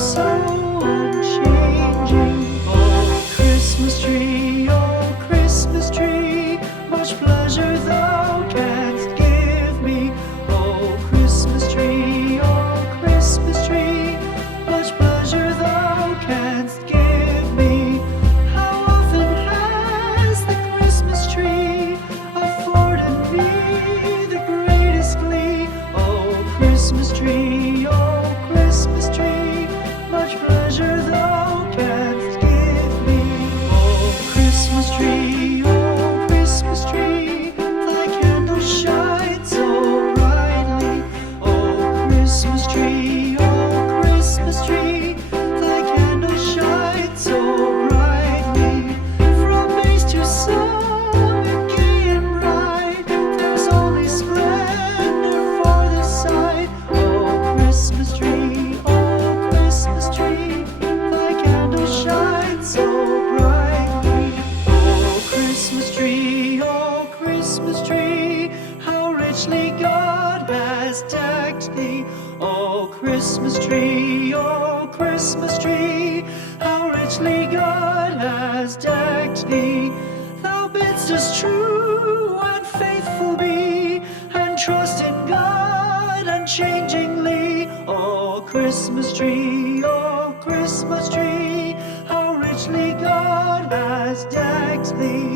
so unchanging. Oh, Christmas tree, much pleasure thou canst give me. Oh, Christmas tree, much pleasure thou canst give me. How often has the Christmas tree afforded me the greatest glee? Oh, Christmas tree, much pleasure thou canst give me. Oh, Christmas tree, thy candle shines so brightly. Oh, Christmas tree, thy candle shines so brightly. From base to summit, gay and bright, there's only splendor for the sight. Oh, Christmas tree, thy candle shines so brightly. Oh, Christmas tree, how richly God has decked thee. Oh, Christmas tree, how richly God has decked thee. Thou bidst us true and faithful be, and trust in God unchangingly. Oh, Christmas tree, how richly God has decked thee.